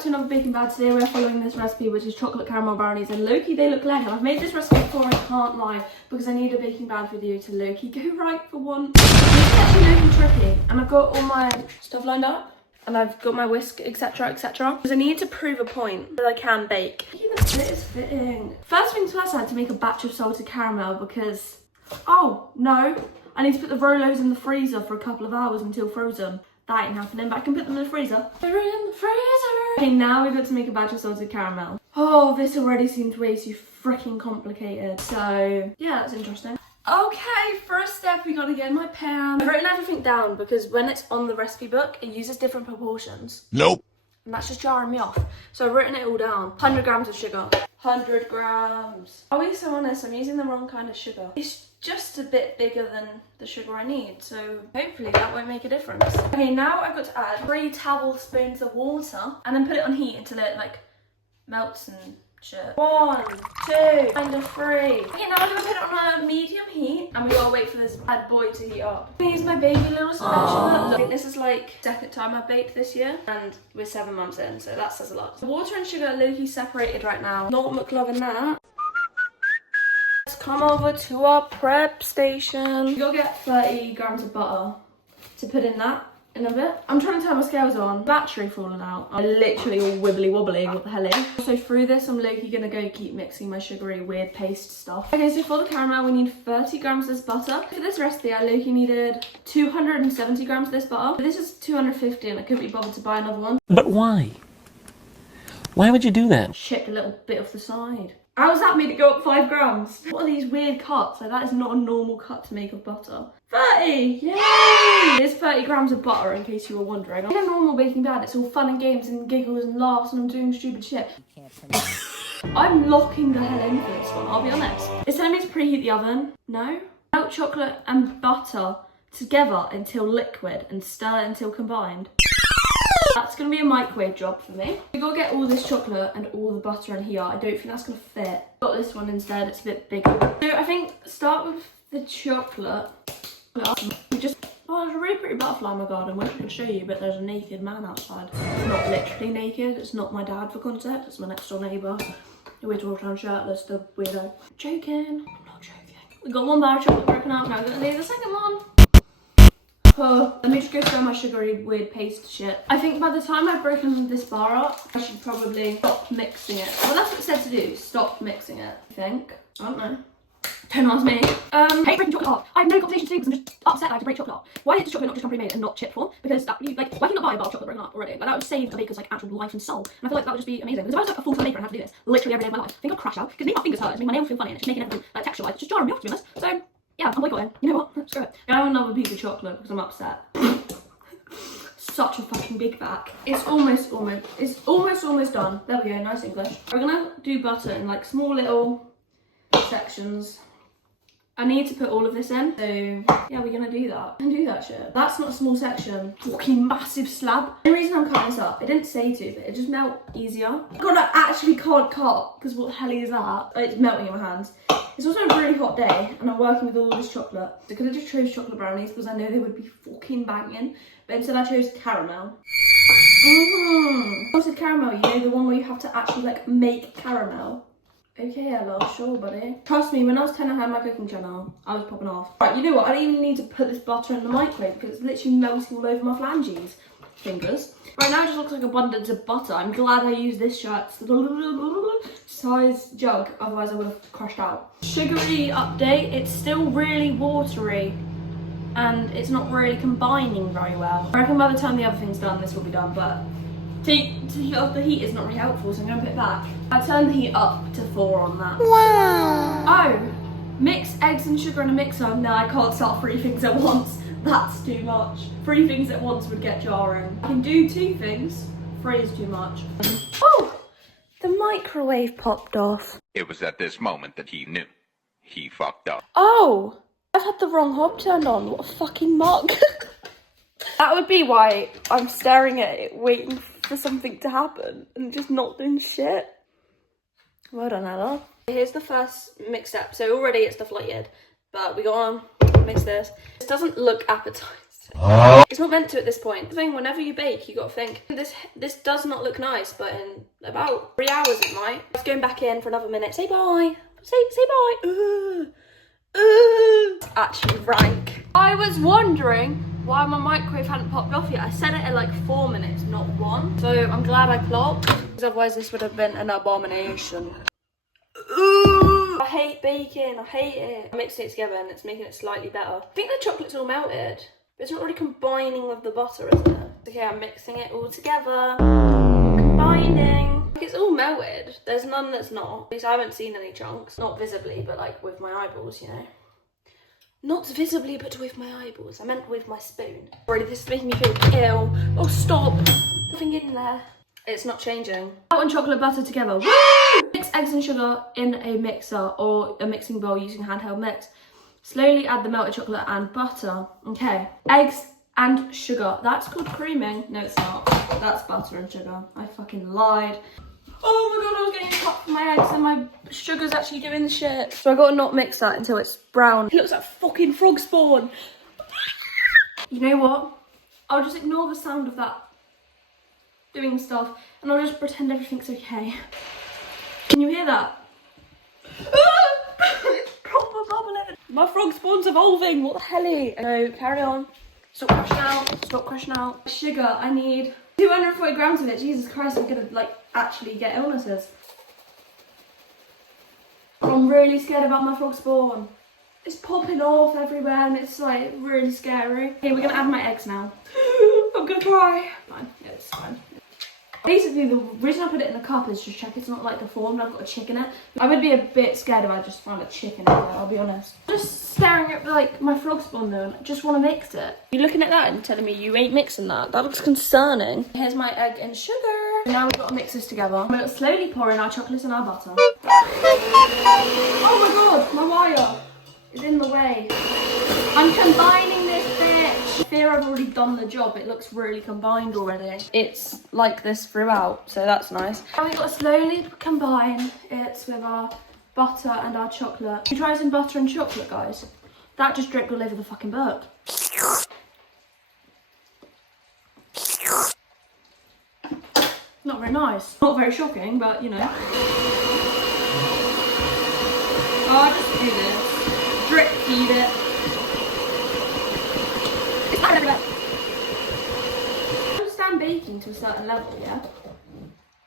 back to another baking bag. Today we're following this recipe, which is chocolate caramel brownies, and low-key they look like. I've made this recipe before, I can't lie, because I need a baking bag video to low-key go right for once. It's actually low-key tricky, and I've got all my stuff lined up, and I've got my whisk, etc, etc, because I need to prove a point that I can bake. Even the fit is fitting. First things first, I had to make a batch of salted caramel because, oh no, I need to put the Rolos in the freezer for a couple of hours until frozen. That ain't happening, but I can put them in the freezer. They're in the freezer. Okay, now we've got to make a batch of salted caramel. Oh, this already seems way too freaking complicated. So, yeah, that's interesting. Okay, first step, we gotta get my pan. I've written everything down because when it's on the recipe book, it uses different proportions. Nope. And that's just jarring me off. So I've written it all down. 100 grams of sugar. 100 grams. I'll be so honest, I'm using the wrong kind of sugar. It's just a bit bigger than the sugar I need, so hopefully that won't make a difference. Okay, now I've got to add 3 tablespoons of water and then put it on heat until it like melts and shit. 1, 2, and 3. Okay, now I'm gonna put it on a medium heat and we gotta wait for this bad boy to heat up. I'm gonna use my baby little spatula. I think this is like second time I've baked this year and we're 7 months in, so that says a lot. The water and sugar are low-key separated right now. Not McLovin that. Let's come over to our prep station. You gotta get 30 grams of butter to put in that in a bit. I'm trying to turn my scales on. Battery falling out. I'm literally all wibbly wobbly. What the hell is? So through this, I'm low-key gonna go keep mixing my sugary weird paste stuff. Okay, so for the caramel, we need 30 grams of this butter. For this recipe, I low-key needed 270 grams of this butter. But this is 250 and I couldn't be bothered to buy another one. But why? Why would you do that? Chipped a little bit off the side. How's that made it go up 5 grams? What are these weird cuts? Like, that is not a normal cut to make of butter. 30! Yay! Here's 30 grams of butter, in case you were wondering. In a normal baking bag, it's all fun and games and giggles and laughs and I'm doing stupid shit. I'm locking the hell in for this one, I'll be honest. It's telling me to preheat the oven. No? Melt chocolate and butter together until liquid and stir it until combined. That's gonna be a microwave job for me. We gotta get all this chocolate and all the butter in here. I don't think that's gonna fit. Got this one instead, it's a bit bigger. So I think start with the chocolate. We just, oh, there's a really pretty butterfly in my garden, which I can show you, but there's a naked man outside. It's not literally naked, it's not my dad for context, it's my next door neighbour. He wears all time shirtless, the weirdo. Joking, I'm not joking. We got 1 bar of chocolate broken out, now I'm gonna need the second one. Oh, let me just go through my sugary weird paste shit. I think by the time I've broken this bar up, I should probably stop mixing it. Well, that's what it said to do, stop mixing it, I think. I don't know. Don't ask me. Hate breaking chocolate up. I have no conversation to do because I'm just upset I have to break chocolate up. Why is this chocolate not just come pre-made and not chipped form? Because that, like, why can you not buy a bar of chocolate broken up already? Like, that would save a baker's like actual life and soul. And I feel like that would just be amazing. Because if I was like a full-time baker and have to do this literally every day of my life, I think I'd crash out. Because my fingers hurt, my nails feel funny, and it's just making everything like texture-wise. It's just jarring me off, to be honest. So yeah, I'm boycotting. You know what? Screw it. I have another piece of chocolate because I'm upset. Such a fucking big back. It's almost done. There we go, nice English. We're gonna do butter in like small little sections. I need to put all of this in, so yeah, we're gonna do that. And do that shit. That's not a small section. Fucking massive slab. The reason I'm cutting this up, it didn't say to, but it just melt easier. God, I actually can't cut, because what the hell is that? It's melting in my hands. It's also a really hot day, and I'm working with all this chocolate. So I could have just chose chocolate brownies, because I know they would be fucking banging, but instead I chose caramel. Salted caramel, you know, the one where you have to actually like make caramel. Okay, yallll, sure, buddy. Trust me, when I was 10 and had my cooking channel, I was popping off. Right, you know what? I don't even need to put this butter in the microwave because it's literally melting all over my phalanges. Fingers. Right now it just looks like abundance of butter. I'm glad I used this size jug, otherwise I would have crushed out. Sugary update, it's still really watery and it's not really combining very well. I reckon by the time the other thing's done, this will be done, but to heat up the heat is not really helpful, so I'm going to put it back. I turned the heat up to 4 on that. Wow! Oh! Mix eggs and sugar in a mixer. No, I can't start 3 things at once. That's too much. 3 things at once would get jarring. I can do 2 things. 3 is too much. Oh! The microwave popped off. It was at this moment that he knew. He fucked up. Oh! I've had the wrong hob turned on. What a fucking mug. That would be why I'm staring at it, waiting for something to happen and just not doing shit. Well done, Ella. Here's the first mix step. So already it's deflated, but we go on, mix this. This doesn't look appetizing. It's not meant to at this point. The thing, whenever you bake, you gotta think, this does not look nice, but in about 3 hours it might. It's going back in for another minute. Say bye. Say bye. It's actually rank. I was wondering why my microwave hadn't popped off yet. I set it at like 4 minutes, not 1. So I'm glad I clocked, because otherwise this would have been an abomination. I hate baking, I hate it. I'm mixing it together and it's making it slightly better. I think the chocolate's all melted, but it's not really combining with the butter, is it? Okay, I'm mixing it all together. Combining. It's all melted. There's none that's not. At least I haven't seen any chunks. Not visibly, but like with my eyeballs, you know. Not visibly, but with my eyeballs. I meant with my spoon. Already, this is making me feel ill. Oh, stop. Nothing in there. It's not changing. Salt and chocolate butter together. Woo! Mix eggs and sugar in a mixer or a mixing bowl using handheld mix. Slowly add the melted chocolate and butter. Okay. Eggs and sugar. That's called creaming. No, it's not. That's butter and sugar. I fucking lied. Oh my god, I was getting a cut from my eggs and my sugar's actually doing the shit. So I gotta not mix that until it's brown. It looks like fucking frog spawn. You know what? I'll just ignore the sound of that doing stuff and I'll just pretend everything's okay. Can you hear that? It's proper bubbling. My frog spawn's evolving. What the helly? No, carry on. Stop crashing out. Stop crashing out. Sugar, I need 240 grams of it. Jesus Christ, I'm gonna like actually get illnesses. I'm really scared about my frog spawn. It's popping off everywhere and it's like really scary. Okay, we're gonna add my eggs now. I'm gonna try. Fine, yeah, it's fine. Basically, the reason I put it in a cup is just check it's not like deformed. I've got a chick in it. I would be a bit scared if I just found a chicken in there, I'll be honest. Just staring at like my frog spawn though, and I just want to mix it. You're looking at that and telling me you ain't mixing that. That looks concerning. Here's my egg and sugar. Now we've got to mix this together. We're slowly pouring our chocolates and our butter. Oh my god, my wire is in the way. I'm combining this bitch. I fear I've already done the job. It looks really combined already. It's like this throughout, so that's nice. And we've got to slowly combine it with our butter and our chocolate. You try some butter and chocolate, guys. That just dripped all over the fucking book. Not very nice. Not very shocking, but you know. Oh, I'll just do this. Drip feed it. It's not everywhere. I understand baking to a certain level, yeah?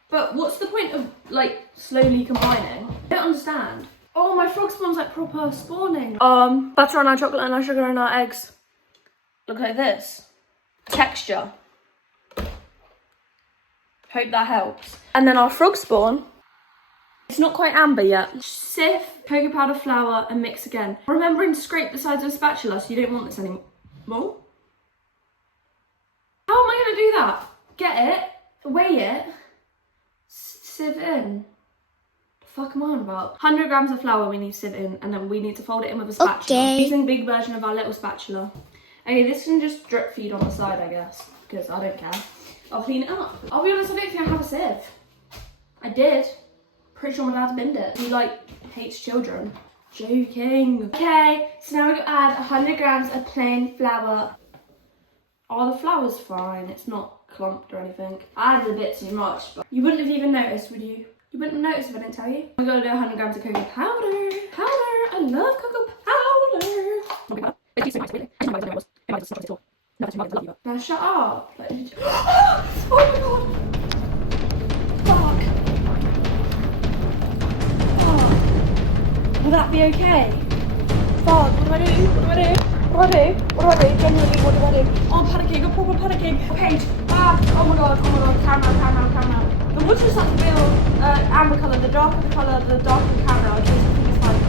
But what's the point of, like, slowly combining? I don't understand. Oh, my frog spawn's like proper spawning. Butter on our chocolate and our sugar and our eggs. Look like this. Texture. Hope that helps. And then our frog spawn. It's not quite amber yet. Sift cocoa powder, flour, and mix again. Remembering to scrape the sides of a spatula so you don't want this anymore. How am I gonna do that? Get it, weigh it, sieve it in. The fuck am I on about? 100 grams of flour we need to sieve in, and then we need to fold it in with a spatula. Okay. Using the big version of our little spatula. Okay, this can just drip feed on the side, I guess, because I don't care. I'll clean it up. I'll be honest, I don't think I have a sieve. I did. Pretty sure my dad's binned it. He like hates children. Joking. Okay, so now we're gonna add 100 grams of plain flour. Oh, the flour's fine. It's not clumped or anything. I added a bit too much, but you wouldn't have even noticed, would you? You wouldn't have noticed if I didn't tell you. We're gonna do 100 grams of cocoa powder. I love cocoa powder. Now shut up. Oh my god. Fuck. Fuck. Will that be okay? Fuck, what do I do? What do I do? What do I do? What do I do? Genuinely, what do I do? Oh, panicking, a proper panicking. Okay. Oh my god, caramel. The water starts to feel amber colour. The darker the colour, the darker the caramel. I just think it's like,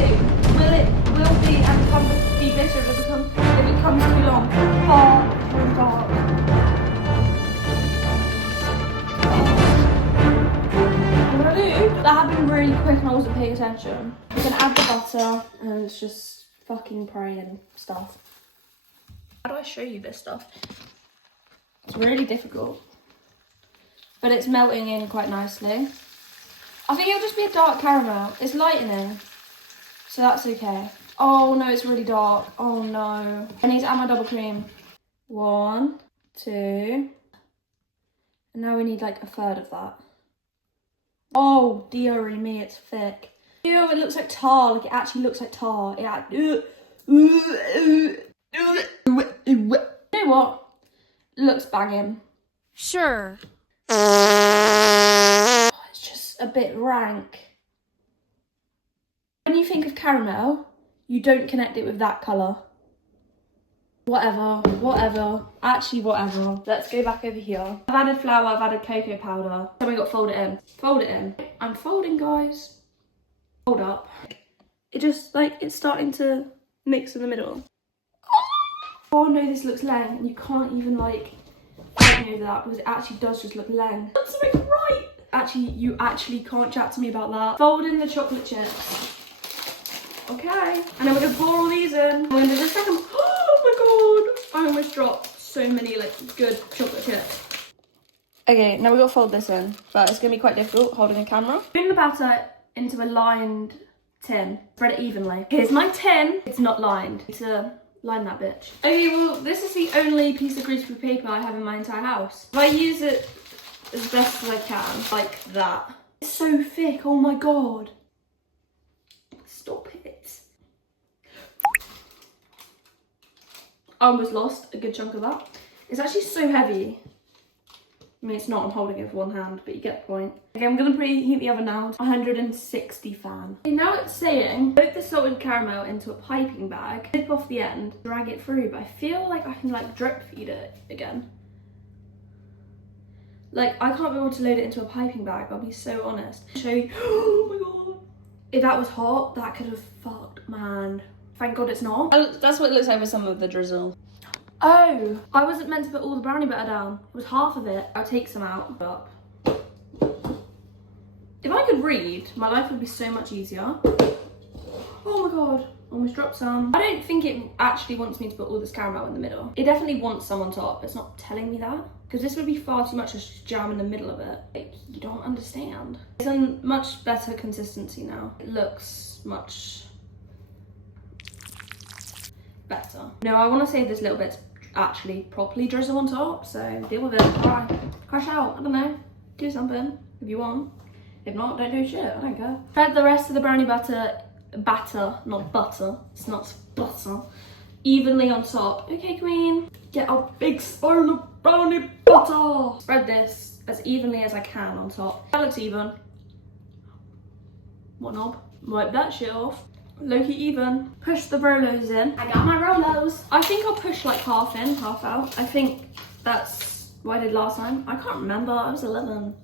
it will be and become be bitter if it becomes too long. Far from dark. What do I do? That happened really quick and I wasn't paying attention. We can add the butter and it's just fucking pray and stuff. How do I show you this stuff? It's really difficult. But it's melting in quite nicely. I think it'll just be a dark caramel. It's lightening. So that's okay. Oh no, it's really dark. Oh no. I need to add my double cream. 1, 2. And now we need like a third of that. Oh, dearie me, it's thick. Ew, it looks like tar. Like, it actually looks like tar. You know what? Looks banging. Sure. Oh, it's just a bit rank. When you think of caramel, you don't connect it with that colour. Whatever. Actually, whatever. Let's go back over here. I've added flour, I've added cocoa powder. Then we got to fold it in. Fold it in. I'm folding, guys. Hold up. It just, like, it's starting to mix in the middle. Oh no, this looks lang, and you can't even, like, fight me over that because it actually does just look lang. That's something right. Actually, you actually can't chat to me about that. Fold in the chocolate chips. Okay. And then we're gonna pour all these in. We're gonna do the second. Oh my god! I almost dropped so many, like, good chocolate chips. Okay, now we gotta fold this in, but it's gonna be quite difficult holding a camera. Putting the batter into a lined tin. Spread it evenly. Here's my tin. It's not lined. It's a line that bitch. Okay, well, this is the only piece of greaseproof paper I have in my entire house. If I use it as best as I can, like that. It's so thick, oh my god. Stop it. I almost lost a good chunk of that. It's actually so heavy. I mean, it's not, I'm holding it with one hand, but you get the point. Okay, I'm gonna preheat the oven now to 160 fan. Okay, now it's saying, put the salted caramel into a piping bag, dip off the end, drag it through, but I feel like I can, like, drip feed it again. Like, I can't be able to load it into a piping bag, I'll be so honest. I'll show you, oh my god. If that was hot, that could have fucked, man. Thank god it's not. That's what it looks like with some of the drizzle. Oh, I wasn't meant to put all the brownie butter down. It was half of it. I'll take some out. If I could read, my life would be so much easier. Oh my god, almost dropped some. I don't think it actually wants me to put all this caramel in the middle. It definitely wants some on top. It's not telling me that. Because this would be far too much to just jam in the middle of it. Like, you don't understand. It's a much better consistency now. It looks much better. No, I want to save this little bit to actually properly drizzle on top, so deal with it. Try. Crash out, I don't know. Do something if you want. If not, don't do shit, I don't care. Spread the rest of the brownie batter, not butter, it's not butter, evenly on top. Okay, queen, get a big spoon of brownie butter. Spread this as evenly as I can on top. That looks even. What knob? Wipe that shit off. Low-key even. Push the Rolos in. I got my Rolos. I think I'll push like half in, half out. I think that's what I did last time. I can't remember, I was 11.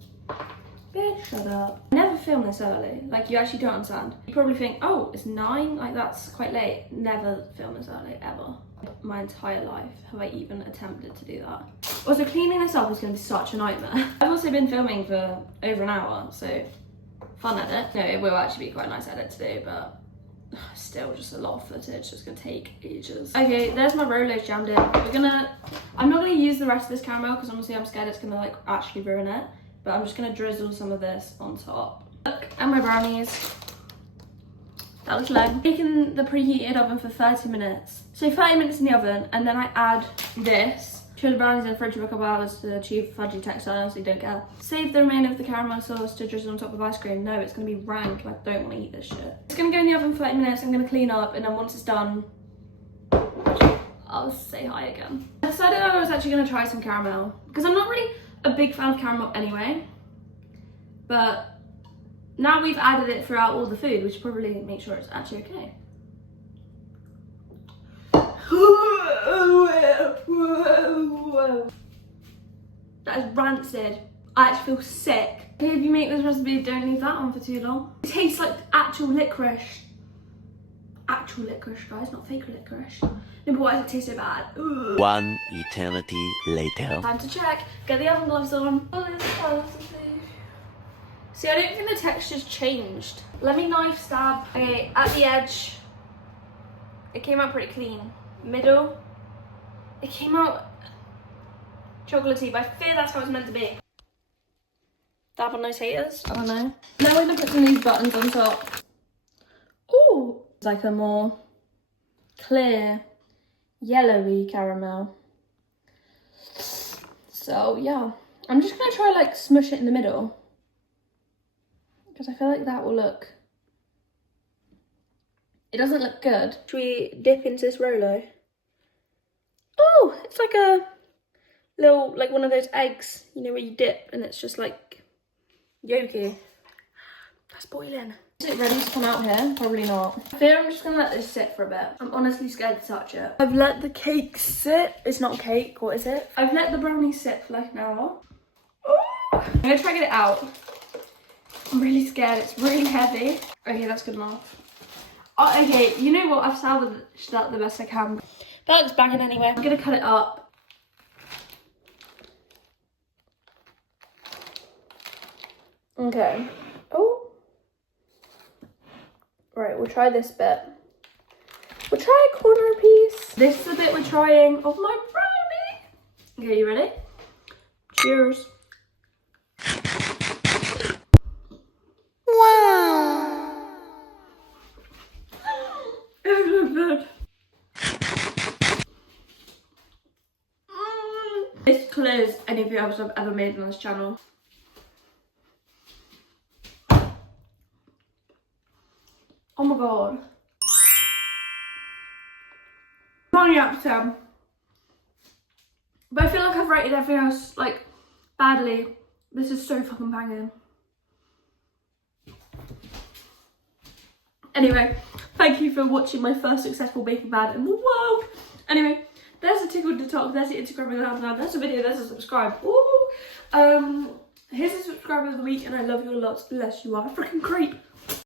Bitch, shut up. I never film this early. Like, you actually don't understand. You probably think, oh, it's 9? Like, that's quite late. Never film this early, ever. My entire life have I even attempted to do that. Also, cleaning this up is going to be such a nightmare. I've also been filming for over an hour, so fun edit. No, it will actually be quite a nice edit to do, but still just a lot of footage. It's gonna take ages. Okay, there's my Rolos jammed in. I'm not gonna use the rest of this caramel because honestly I'm scared it's gonna, like, actually ruin it. But I'm just gonna drizzle some of this on top. Look, and my brownies. That was low. Making the preheated oven for 30 minutes. So 30 minutes in the oven, and then I add this. Chill the brownies in the fridge for a couple hours to achieve fudgy texture. I honestly don't care. Save the remainder of the caramel sauce to drizzle on top of ice cream. No, it's gonna be rank and I don't want to eat this shit. It's gonna go in the oven for 30 minutes. I'm gonna clean up, and then once it's done, I'll say hi again. I decided I was actually gonna try some caramel because I'm not really a big fan of caramel anyway. But now we've added it throughout all the food, we should probably make sure it's actually okay. That is rancid. I actually feel sick. If you make this recipe, don't leave that on for too long. It tastes like actual licorice. Actual licorice, guys, not fake licorice. No, but why does it taste so bad? Ugh. One eternity later. Time to check. Get the oven gloves on. See, I don't think the texture's changed. Let me knife stab. Okay, at the edge. It came out pretty clean. Middle. It came out chocolatey, but I fear that's how it's meant to be. Dab on those haters? I don't know. Now we're gonna put some of these buttons on top. Ooh! It's like a more clear, yellowy caramel. So yeah, I'm just gonna try like smush it in the middle because I feel like that will look. It doesn't look good. Should we dip into this Rolo? Oh, it's like a little, like one of those eggs, you know, where you dip and it's just like yolky. That's boiling. Is it ready to come out here? Probably not. I fear I'm just gonna let this sit for a bit. I'm honestly scared to touch it. I've let the cake sit. It's not cake, what is it? I've let the brownie sit for like an hour. Oh! I'm gonna try to get it out. I'm really scared, it's really heavy. Okay, that's good enough. Oh, okay, you know what? I've salvaged that the best I can. That looks banging anyway. I'm gonna cut it up. Okay. Oh. Right, we'll try this bit. We'll try a corner piece. This is the bit we're trying of my brownie. Okay, you ready? Cheers. Wow. It's so good. This clears any videos I've ever made on this channel. Oh my god. 9 out of 10. But I feel like I've rated everything else like badly. This is so fucking banging. Anyway, thank you for watching my first successful baking bad in the world. Anyway, there's a tickle to talk, there's the Instagram without, there's a video, there's a subscribe. Ooh. Here's the subscriber of the week and I love you a lot, bless you are a freaking creep.